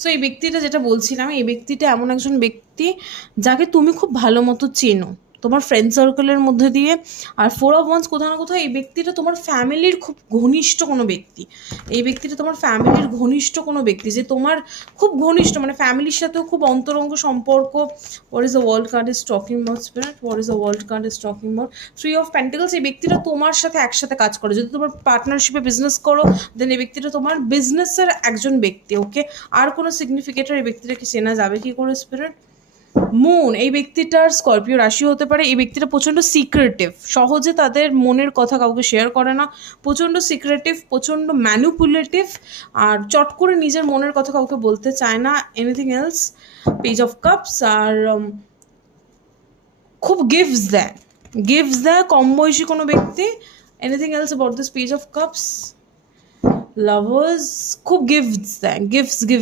So এই ব্যক্তিটা যেটা বলছিলাম, এই ব্যক্তিটা এমন একজন ব্যক্তি যাকে তুমি খুব ভালো মতো চেনো তোমার ফ্রেন্ড সার্কেলের মধ্যে দিয়ে। আর 4 অফ ওয়ান্স কোথাও না কোথাও এই ব্যক্তিটা তোমার ফ্যামিলির খুব ঘনিষ্ঠ কোনো ব্যক্তি। এই ব্যক্তিটা তোমার ফ্যামিলির ঘনিষ্ঠ কোনো ব্যক্তি, যে তোমার খুব ঘনিষ্ঠ, মানে ফ্যামিলির সাথেও খুব অন্তরঙ্গ সম্পর্ক। What is the world card is talking about spirit? What is the world card is talking about? 3 of pentacles. এই ব্যক্তিটা তোমার সাথে একসাথে কাজ করে, যদি তোমার পার্টনারশিপে বিজনেস করো দেন এই ব্যক্তিটা তোমার বিজনেসের একজন ব্যক্তি। ওকে, আর কোনো সিগনিফিকেটর এই ব্যক্তিটাকে চেনা যাবে কি করে স্পিরিট? মুন, এই ব্যক্তিটার স্করপিও রাশি হতে পারে। এই ব্যক্তিটা প্রচণ্ড সিক্রেটিভ, সহজে তাদের মনের কথা কাউকে শেয়ার করে না, প্রচণ্ড সিক্রেটিভ, প্রচণ্ড ম্যানুপুলেটিভ, আর চট করে নিজের মনের কথা কাউকে বলতে চায় না। Anything else? Page of cups. আর খুব গিফটস দেয়, কম বয়সী কোনো ব্যক্তি। Anything else about this page of cups? Lovers, খুব গিফটস দেয়, গিফটস গিভিং